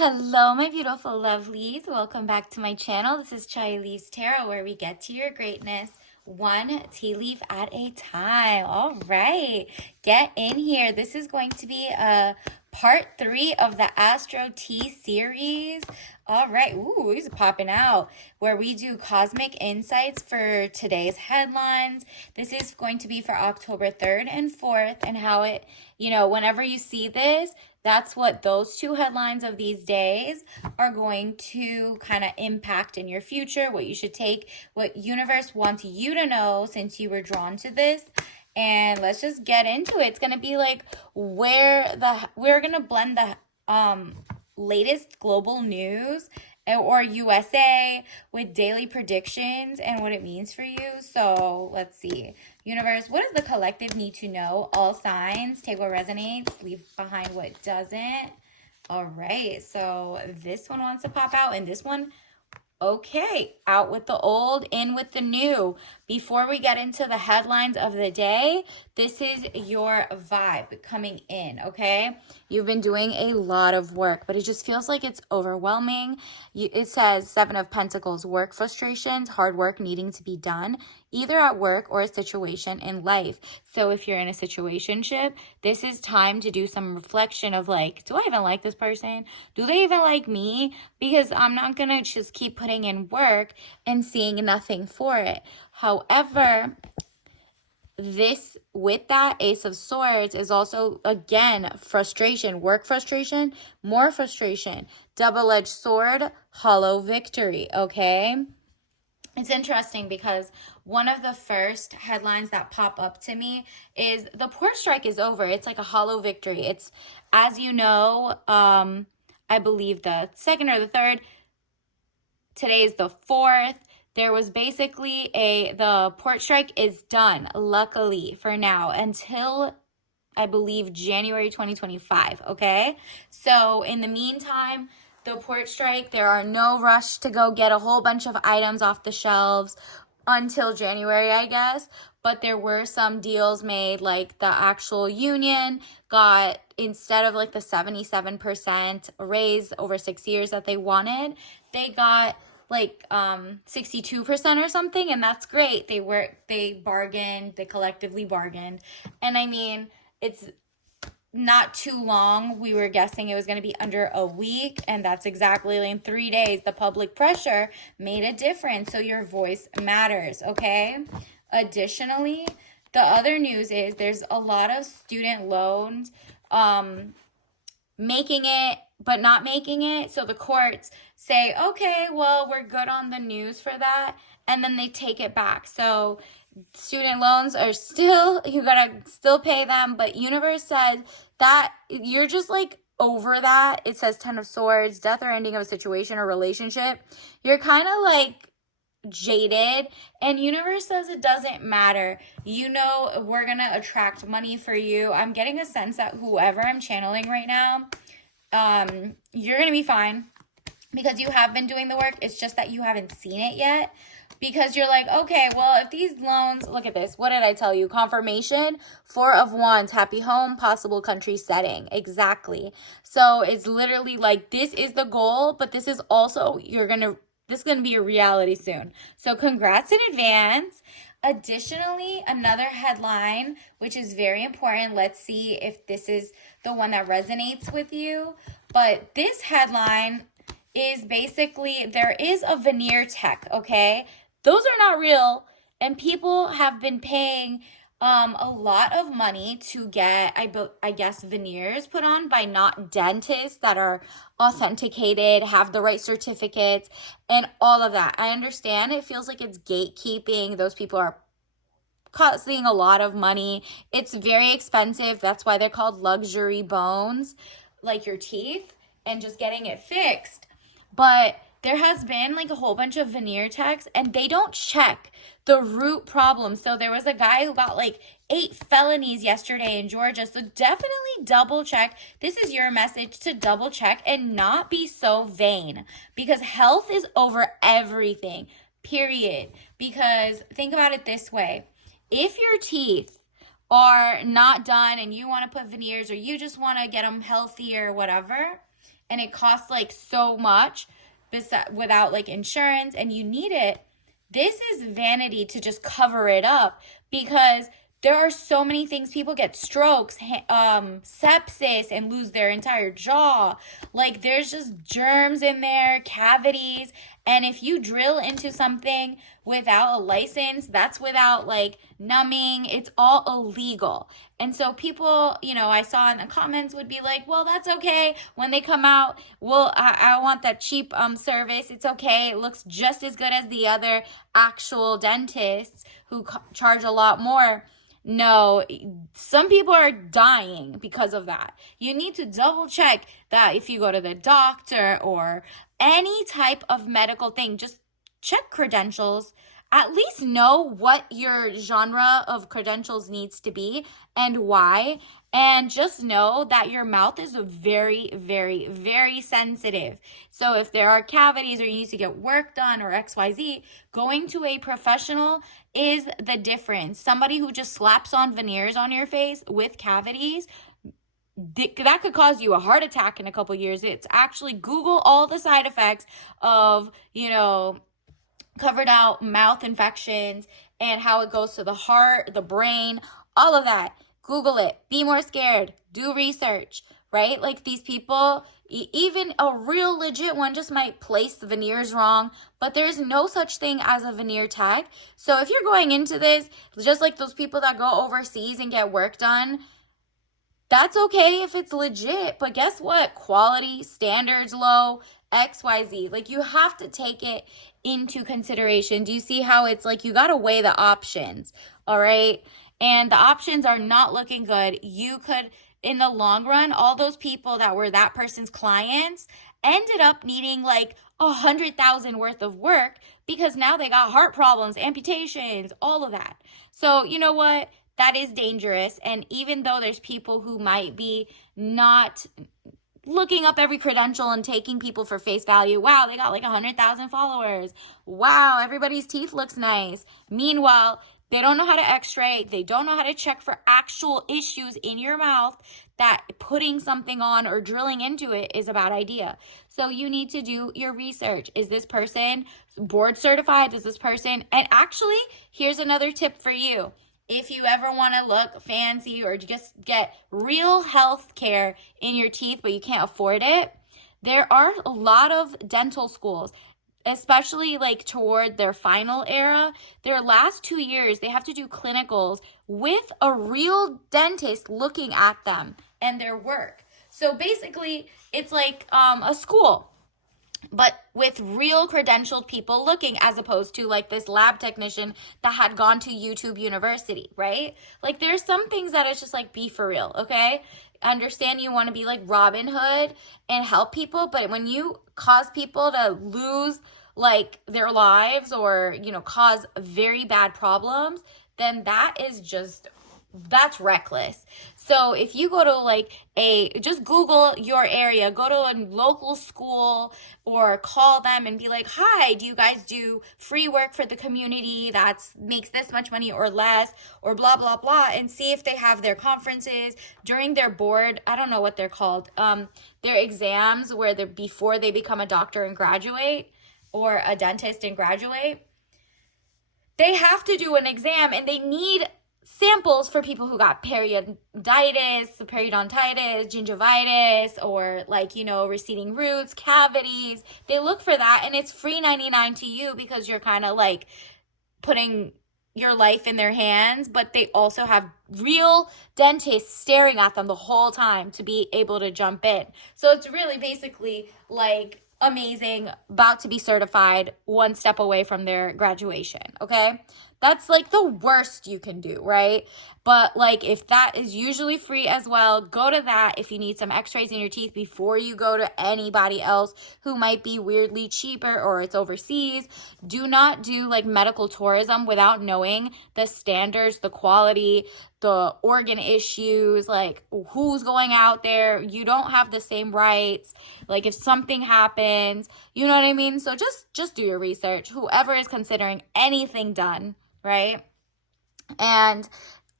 Hello, my beautiful lovelies. Welcome back to my channel. This is Chai Leaves Tarot, where we get to your greatness one tea leaf at a time. All right, get in here. This is going to be part 3 of the Astro Tea series. All right, ooh, these are popping out, where we do cosmic insights for today's headlines. This is going to be for October 3rd and 4th, and how it, whenever you see this, that's what those two headlines of these days are going to kind of impact in your future, what you should take, what universe wants you to know since you were drawn to this. And let's just get into it. It's going to be like we're going to blend the latest global news or USA with daily predictions and what it means for you. So let's see. Universe, what does the collective need to know? All signs, take what resonates, leave behind what doesn't. All right, so this one wants to pop out, and this one, okay, out with the old, in with the new. Before we get into the headlines of the day, this is your vibe coming in, okay? You've been doing a lot of work, but it just feels like it's overwhelming. It says 7 of Pentacles, work frustrations, hard work needing to be done, either at work or a situation in life. So if you're in a situationship, this is time to do some reflection of like, do I even like this person? Do they even like me? Because I'm not going to just keep putting in work and seeing nothing for it. However, this, with that Ace of Swords, is also, again, frustration, work frustration, more frustration, double-edged sword, hollow victory, okay? It's interesting because one of the first headlines that pop up to me is the port strike is over. It's like a hollow victory. It's, as you know, I believe the 2nd or the 3rd. Today is the 4th. There was basically the port strike is done, luckily, for now, until I believe January 2025, okay? So in the meantime, the port strike, there are no rush to go get a whole bunch of items off the shelves until January, I guess. But there were some deals made, like the actual union got, instead of like the 77% raise over 6 years that they wanted, they got like 62% or something, and that's great. They bargained, they collectively bargained. And I mean, it's not too long. We were guessing it was going to be under a week, and that's exactly in 3 days. The public pressure made a difference, so your voice matters, okay? Additionally, the other news is there's a lot of student loans making it but not making it. So the courts say, okay, well, we're good on the news for that, and then they take it back. So student loans are still, you gotta still pay them, but universe says that you're just like over that. It says 10 of Swords, death or ending of a situation or relationship. You're kind of like jaded, and universe says it doesn't matter. You know, we're gonna attract money for you. I'm getting a sense that whoever I'm channeling right now, you're gonna be fine because you have been doing the work. It's just that you haven't seen it yet, because you're like, okay, well, if these loans, look at this, what did I tell you? Confirmation, 4 of Wands, happy home, possible country setting. Exactly. So it's literally like, this is the goal, but this is also, this is going to be a reality soon. So congrats in advance. Additionally, another headline, which is very important. Let's see if this is the one that resonates with you. But this headline is basically, there is a veneer tech, okay? Those are not real, and people have been paying a lot of money to get, I guess, veneers put on by not dentists that are authenticated, have the right certificates, and all of that. I understand it feels like it's gatekeeping. Those people are costing a lot of money. It's very expensive. That's why they're called luxury bones, like your teeth, and just getting it fixed. But there has been like a whole bunch of veneer techs, and they don't check the root problem. So there was a guy who got like 8 felonies yesterday in Georgia. So definitely double check. This is your message to double check and not be so vain, because health is over everything, period. Because think about it this way. If your teeth are not done and you want to put veneers, or you just want to get them healthy or whatever, and it costs like so much without like insurance, and you need it. This is vanity to just cover it up, because there are so many things. People get strokes, sepsis, and lose their entire jaw. Like, there's just germs in there, cavities. And if you drill into something without a license, that's without like numbing, it's all illegal. And so people, I saw in the comments would be like, well, that's okay. When they come out, well, I want that cheap service. It's okay. It looks just as good as the other actual dentists who charge a lot more. No, some people are dying because of that. You need to double check that if you go to the doctor or any type of medical thing, just check credentials. At least know what your genre of credentials needs to be and why. And just know that your mouth is very, very, very sensitive. So if there are cavities or you need to get work done or XYZ, going to a professional is the difference. Somebody who just slaps on veneers on your face with cavities, that could cause you a heart attack in a couple years. It's actually, Google all the side effects of, covered out mouth infections and how it goes to the heart, the brain, all of that. Google it. Be more scared. Do research, right? Like, these people, even a real legit one just might place the veneers wrong, but there's no such thing as a veneer tag. So if you're going into this, just like those people that go overseas and get work done, that's okay if it's legit, but guess what? Quality, standards low, XYZ. Like, you have to take it into consideration. Do you see how it's like you got to weigh the options, all right? And the options are not looking good. You could, in the long run, all those people that were that person's clients ended up needing like 100,000 worth of work because now they got heart problems, amputations, all of that. So you know what? That is dangerous. And even though there's people who might be not looking up every credential and taking people for face value. Wow, they got like 100,000 followers. Wow, everybody's teeth looks nice. Meanwhile, they don't know how to x-ray. They don't know how to check for actual issues in your mouth, that putting something on or drilling into it is a bad idea. So you need to do your research. Is this person board certified? Is this person? And actually, here's another tip for you. If you ever want to look fancy or just get real health care in your teeth, but you can't afford it, there are a lot of dental schools, especially like toward their final era. Their last 2 years, they have to do clinicals with a real dentist looking at them and their work. So basically, it's like a school, but with real credentialed people looking, as opposed to like this lab technician that had gone to YouTube University, right? Like, there's some things that it's just like, be for real, okay? Understand you want to be like Robin Hood and help people, but when you cause people to lose like their lives or, cause very bad problems, then that's reckless. So if you go to just Google your area, go to a local school or call them and be like, hi, do you guys do free work for the community that makes this much money or less, or blah, blah, blah, and see if they have their conferences during their board. I don't know what they're called. Their exams where they're before they become a doctor and graduate, or a dentist and graduate. They have to do an exam, and they need samples for people who got periodontitis, gingivitis, or receding roots, cavities. They look for that, and it's free 99 to you because you're kind of like putting your life in their hands, but they also have real dentists staring at them the whole time to be able to jump in. So it's really basically like amazing, about to be certified, one step away from their graduation, okay? That's like the worst you can do, right? But like, if that is usually free as well, go to that if you need some x-rays in your teeth before you go to anybody else who might be weirdly cheaper or it's overseas. Do not do like medical tourism without knowing the standards, the quality, the organ issues, like who's going out there. You don't have the same rights. Like, if something happens, you know what I mean? So just do your research, whoever is considering anything done, right? And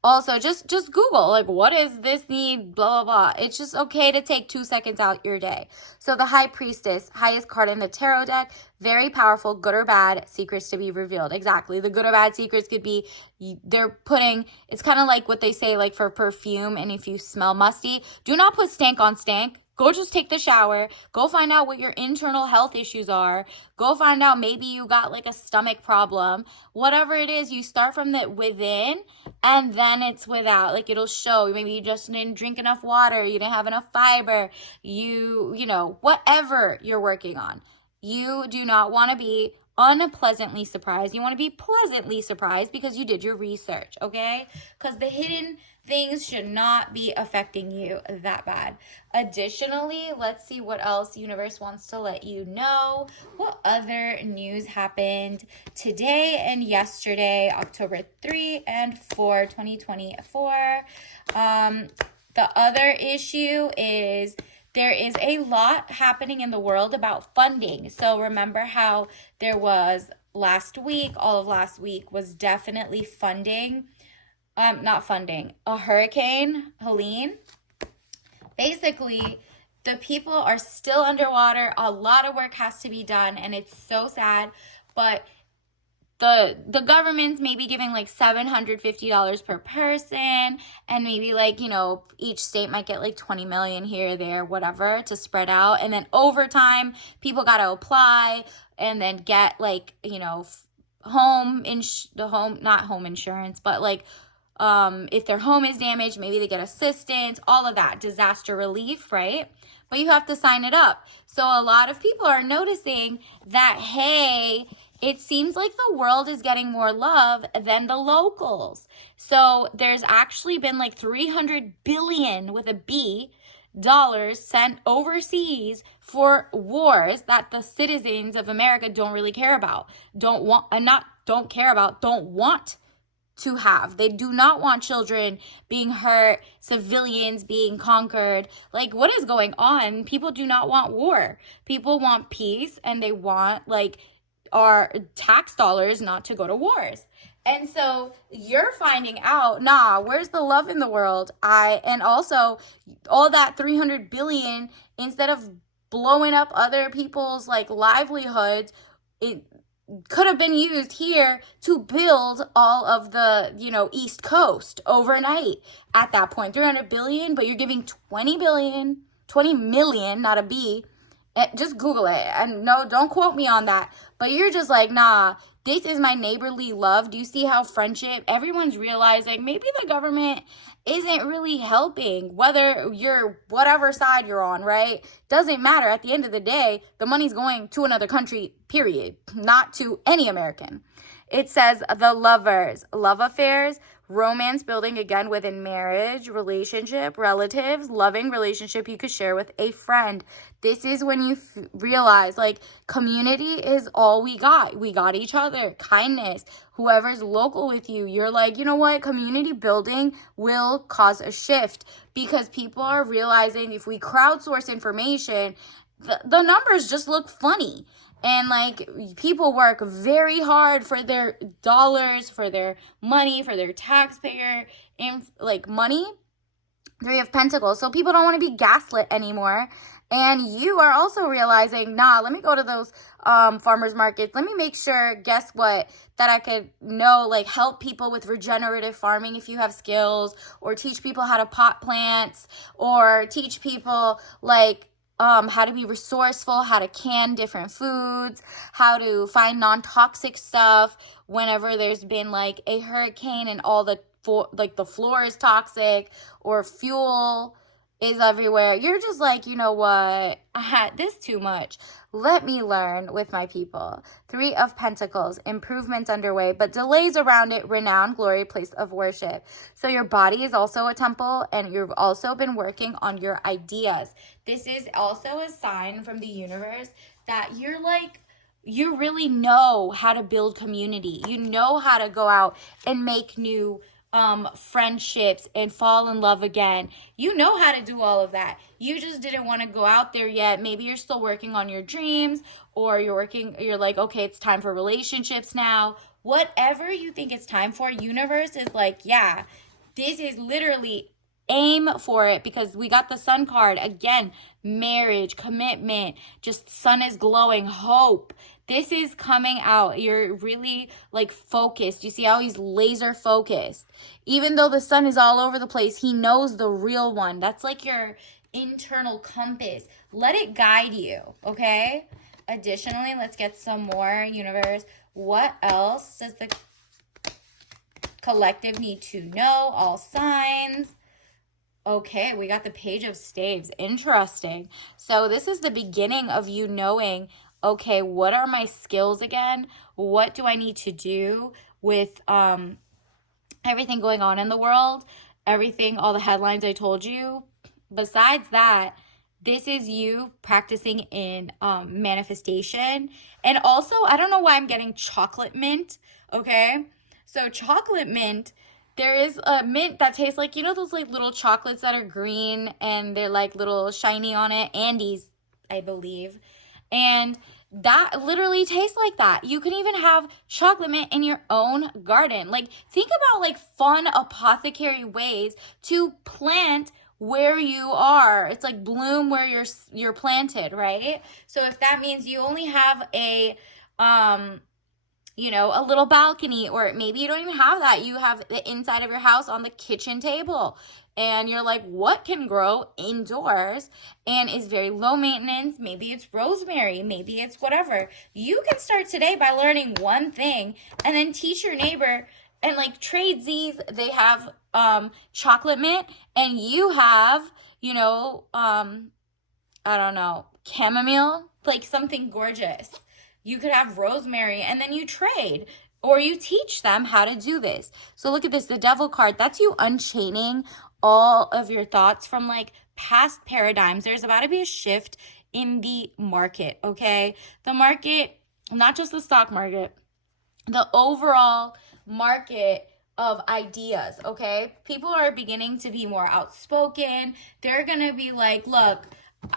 Also, just Google, like, what is this need, blah, blah, blah. It's just okay to take 2 seconds out your day. So the High Priestess, highest card in the tarot deck, very powerful, good or bad, secrets to be revealed. Exactly. The good or bad secrets could be, they're putting, it's kind of like what they say, like, for perfume, and if you smell musty, do not put stank on stank. Go just take the shower. Go find out what your internal health issues are. Go find out maybe you got like a stomach problem. Whatever it is, you start from the within and then it's without. Like it'll show. Maybe you just didn't drink enough water. You didn't have enough fiber. You know, whatever you're working on. You do not want to be unpleasantly surprised. You want to be pleasantly surprised because you did your research, okay? Because the hidden things should not be affecting you that bad. Additionally, let's see what else universe wants to let you know. What other news happened today and yesterday, October 3 and 4, 2024. The other issue is there is a lot happening in the world about funding. So remember how there was last week, all of last week was definitely funding. Not funding, a hurricane, Helene. Basically, the people are still underwater. A lot of work has to be done, and it's so sad. But the government's maybe giving like $750 per person, and maybe like, you know, each state might get like 20 million here, there, whatever, to spread out. And then over time, people got to apply and then get like, you know, not home insurance, but like, if their home is damaged, maybe they get assistance, all of that, disaster relief, right? But you have to sign it up. So a lot of people are noticing that, hey, it seems like the world is getting more love than the locals. So there's actually been like 300 billion with a B dollars sent overseas for wars that the citizens of America don't really care about, don't want to have. They do not want children being hurt, civilians being conquered. Like, what is going on? People do not want war. People want peace, and they want like our tax dollars not to go to wars. And so you're finding out, nah, where's the love in the world? And also all that 300 billion, instead of blowing up other people's like livelihoods, it could have been used here to build all of the, you know, East Coast overnight at that point. 300 billion, but you're giving 20 million, not a B. Just Google it. And no, don't quote me on that. But you're just like, nah, this is my neighborly love. Do you see how friendship, everyone's realizing maybe the government isn't really helping, whether you're whatever side you're on, right? Doesn't matter. At the end of the day, the money's going to another country, period, not to any American. It says the lovers, love affairs, romance building again within marriage, relationship, relatives, loving relationship you could share with a friend. This is when you realize like community is all we got. We got each other, kindness, whoever's local with you. You're like, you know what? Community building will cause a shift because people are realizing if we crowdsource information, the numbers just look funny. And like people work very hard for their dollars, for their money, for their taxpayer, and like money. 3 of Pentacles. So people don't want to be gaslit anymore. And you are also realizing, nah, let me go to those farmers markets. Let me make sure, guess what, that I could know, like help people with regenerative farming if you have skills, or teach people how to pot plants, or teach people like how to be resourceful, how to can different foods, how to find non-toxic stuff whenever there's been like a hurricane and all the the floor is toxic or fuel is everywhere. You're just like, you know what? I had this too much. Let me learn with my people. 3 of Pentacles, improvements underway, but delays around it, renowned glory, place of worship. So your body is also a temple, and you've also been working on your ideas. This is also a sign from the universe that you're like, you really know how to build community. You know how to go out and make new friendships and fall in love again. You know how to do all of that. You just didn't want to go out there yet. Maybe you're still working on your dreams, or you're like, okay, it's time for relationships now. Whatever you think it's time for, universe is like, yeah, This is literally aim for it, because we got the sun card again. Marriage, commitment, just sun is glowing, hope. This is coming out. You're really like focused. You see how he's laser focused. Even though the sun is all over the place, he knows the real one. That's like your internal compass. Let it guide you, okay? Additionally, let's get some more, universe. What else does the collective need to know? All signs. Okay, we got the Page of Staves. Interesting. So this is the beginning of you knowing, okay, what are my skills again? What do I need to do with everything going on in the world? Everything, all the headlines I told you. Besides that, this is you practicing in manifestation. And also, I don't know why I'm getting chocolate mint, okay? So chocolate mint, there is a mint that tastes like, you know those like little chocolates that are green and they're like little shiny on it? Andes, I believe. And that literally tastes like that. You can even have chocolate mint in your own garden. Like, think about like fun apothecary ways to plant where you are. It's like bloom where you're planted, right? So if that means you only have a a little balcony, or maybe you don't even have that. You have the inside of your house on the kitchen table. And you're like, what can grow indoors and is very low maintenance? Maybe it's rosemary. Maybe it's whatever. You can start today by learning one thing and then teach your neighbor. And like tradesies, they have chocolate mint, and you have, I don't know, chamomile, like something gorgeous. You could have rosemary, and then you trade, or you teach them how to do this. So look at this, the Devil card. That's you unchaining all of your thoughts from like past paradigms. There's about to be a shift in the market, okay? The market, not just the stock market, the overall market of ideas, okay? People are beginning to be more outspoken. They're gonna be like, look,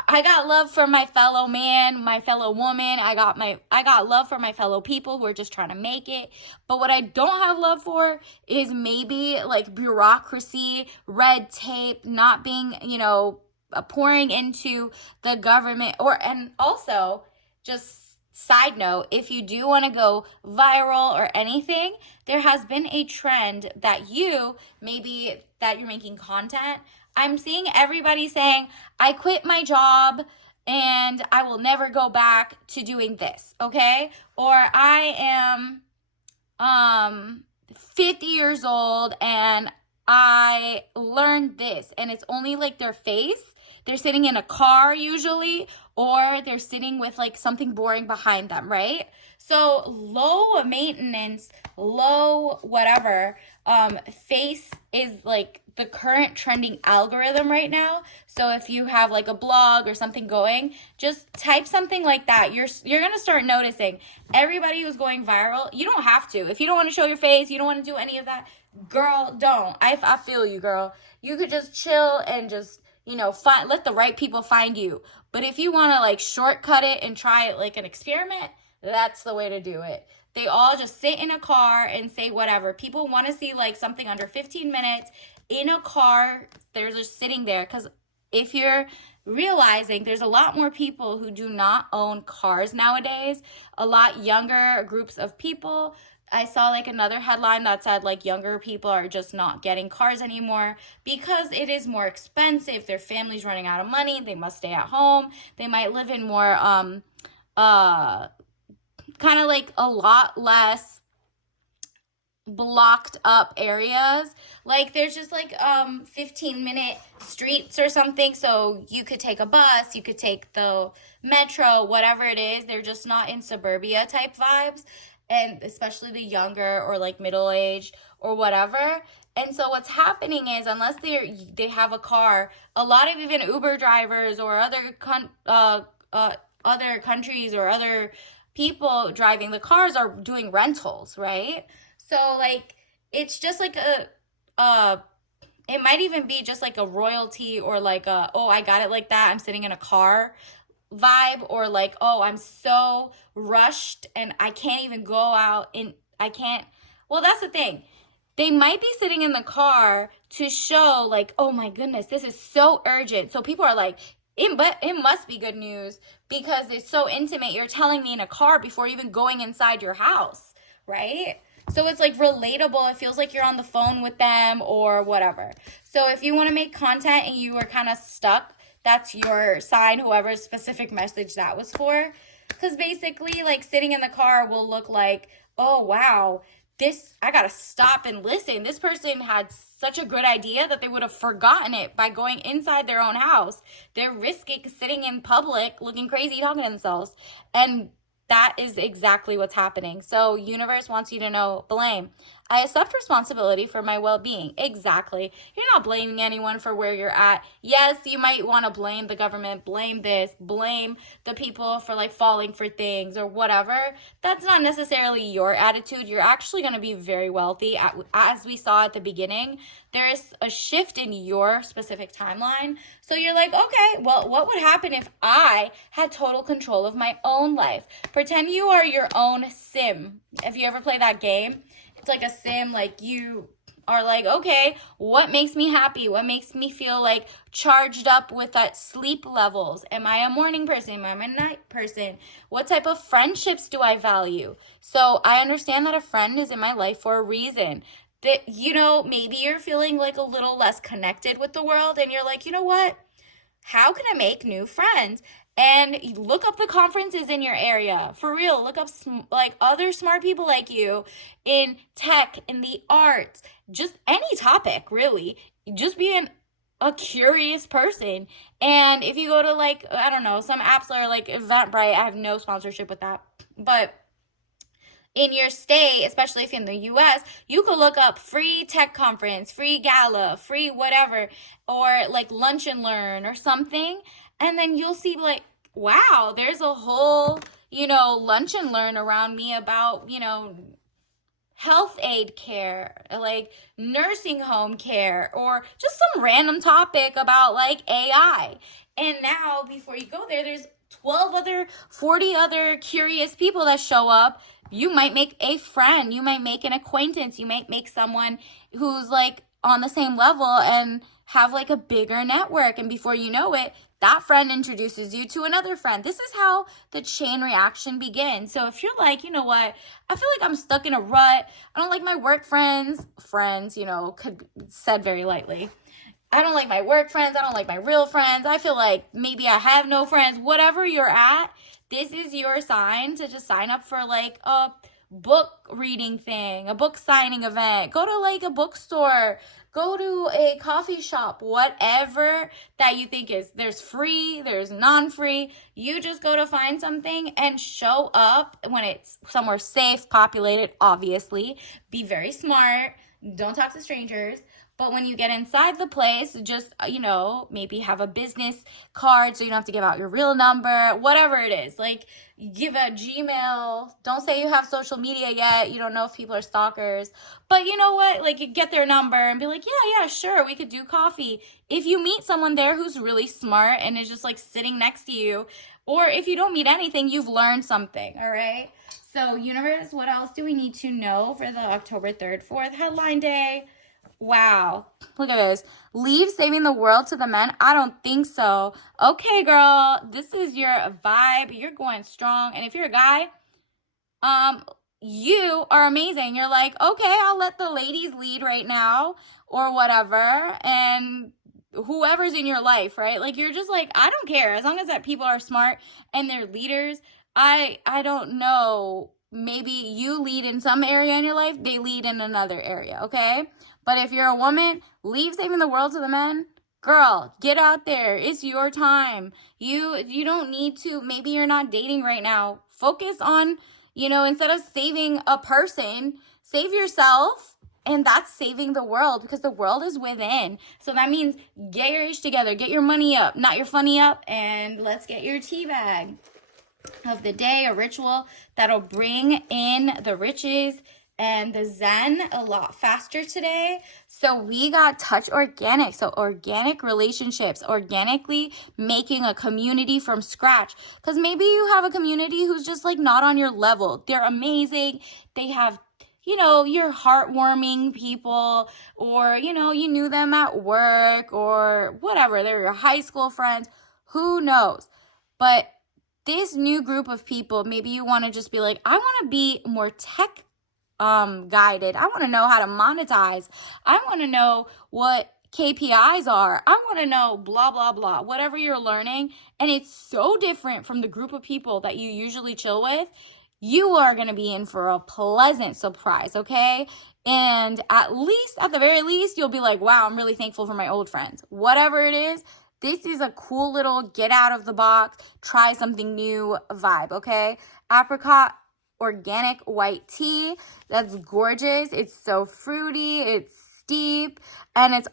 I got love for my fellow man, my fellow woman. I got love for my fellow people who are just trying to make it. But what I don't have love for is maybe like bureaucracy, red tape, not being, pouring into the government, and also just side note, if you do want to go viral or anything, there has been a trend that you're making content. I'm seeing everybody saying, I quit my job and I will never go back to doing this, okay? Or I am 50 years old and I learned this, and it's only like their face. They're sitting in a car usually, or they're sitting with like something boring behind them, right? So low maintenance, low whatever, face is like the current trending algorithm right now. So if you have like a blog or something going, just type something like that. You're going to start noticing everybody who's going viral. You don't have to. If you don't want to show your face, you don't want to do any of that, girl, don't. I feel you, girl. You could just chill and just let the right people find you. But if you want to like shortcut it and try it like an experiment, that's the way to do it. They all just sit in a car and say whatever. People want to see like something under 15 minutes in a car. They're just sitting there, because if you're realizing, there's a lot more people who do not own cars nowadays, a lot younger groups of people. I saw like another headline that said like younger people are just not getting cars anymore because it is more expensive. Their family's running out of money. They must stay at home. They might live in more kind of like a lot less blocked up areas. Like there's just like 15-minute streets or something, so you could take a bus, you could take the metro, whatever it is. They're just not in suburbia type vibes, and especially the younger or like middle-aged or whatever. And so what's happening is, unless they have a car, a lot of even Uber drivers or other countries or other people driving the cars are doing rentals, right? So like it's just like it might even be just like a royalty, or like oh, I got it like that, I'm sitting in a car vibe, or like, oh, I'm so rushed and I can't even go out, and I can't. Well, that's the thing. they might be sitting in the car to show like, oh my goodness, this is so urgent. So people are like, it must be good news because it's so intimate. You're telling me in a car before even going inside your house, right? So it's like relatable. It feels like you're on the phone with them or whatever. So if you want to make content and you are kind of stuck, that's your sign, whoever's specific message that was for. Because basically, like sitting in the car will look like, oh, wow, I got to stop and listen. This person had such a good idea that they would have forgotten it by going inside their own house. They're risking sitting in public looking crazy, talking to themselves. And that is exactly what's happening. So universe wants you to know, blame. I accept responsibility for my well-being. Exactly. You're not blaming anyone for where you're at. Yes, you might want to blame the government, blame this, blame the people for like falling for things or whatever. That's not necessarily your attitude. You're actually going to be very wealthy. As we saw at the beginning, there is a shift in your specific timeline. So you're like, okay, well, what would happen if I had total control of my own life? Pretend you are your own sim. If you ever play that game, it's like a sim, like you are like, okay, what makes me happy? What makes me feel like charged up with that sleep levels? Am I a morning person? Am I a night person? What type of friendships do I value? So I understand that a friend is in my life for a reason. That, maybe you're feeling like a little less connected with the world and you're like, you know what? How can I make new friends? And look up the conferences in your area. For real, look up like other smart people like you in tech, in the arts, just any topic, really. Just being a curious person. And if you go to like, I don't know, some apps are like Eventbrite. I have no sponsorship with that. But in your state, especially if you're in the US, you could look up free tech conference, free gala, free whatever, or like lunch and learn or something. And then you'll see like, wow, there's a whole, lunch and learn around me about, health aid care, like nursing home care, or just some random topic about like AI. And now before you go there's 40 other curious people that show up. You might make a friend, you might make an acquaintance, you might make someone who's like on the same level and have like a bigger network. And before you know it, that friend introduces you to another friend. This is how the chain reaction begins. So if you're like, you know what, I feel like I'm stuck in a rut. I don't like my work friends, could be said very lightly. I don't like my work friends. I don't like my real friends. I feel like maybe I have no friends. Whatever you're at, this is your sign to just sign up for like a book reading thing, a book signing event. Go to like a bookstore. Go to a coffee shop, whatever that you think is. There's free, there's non-free. You just go to find something and show up when it's somewhere safe, populated, obviously. Be very smart. Don't talk to strangers. But when you get inside the place, just, maybe have a business card so you don't have to give out your real number, whatever it is. Like, give a Gmail. Don't say you have social media yet. You don't know if people are stalkers. But you know what? Like, you get their number and be like, yeah, sure, we could do coffee. If you meet someone there who's really smart and is just, like, sitting next to you, or if you don't meet anything, you've learned something, all right? So, universe, what else do we need to know for the October 3rd, 4th headline day? Wow. Look at this. Leave saving the world to the men? I don't think so. Okay, girl. This is your vibe. You're going strong. And if you're a guy, you are amazing. You're like, okay, I'll let the ladies lead right now or whatever. And whoever's in your life, right? Like, you're just like, I don't care. As long as that people are smart and they're leaders. I don't know. Maybe you lead in some area in your life. They lead in another area, okay? But if you're a woman, leave saving the world to the men. Girl, get out there. It's your time. You don't need to. Maybe you're not dating right now. Focus on, instead of saving a person, save yourself. And that's saving the world because the world is within. So that means get your ish together. Get your money up, not your funny up. And let's get your tea bag of the day, a ritual that'll bring in the riches and the zen a lot faster today. So we got touch organic. So organic relationships, organically making a community from scratch. Because maybe you have a community who's just like not on your level. They're amazing. They have your heartwarming people, or, you knew them at work or whatever. They're your high school friends. Who knows? But this new group of people, maybe you want to just be like, I want to be more tech guided. I want to know how to monetize. I want to know what KPIs are. I want to know blah, blah, blah, whatever you're learning. And it's so different from the group of people that you usually chill with. You are going to be in for a pleasant surprise, okay? And at the very least, you'll be like, wow, I'm really thankful for my old friends. Whatever it is, this is a cool little get out of the box, try something new vibe, okay? Apricot organic white tea. That's gorgeous. It's so fruity. It's steep. And it's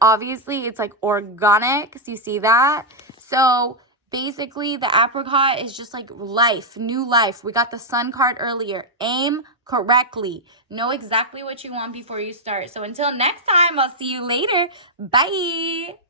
like organic. So you see that? So basically the apricot is just like life, new life. We got the sun card earlier. Aim correctly. Know exactly what you want before you start. So until next time, I'll see you later. Bye.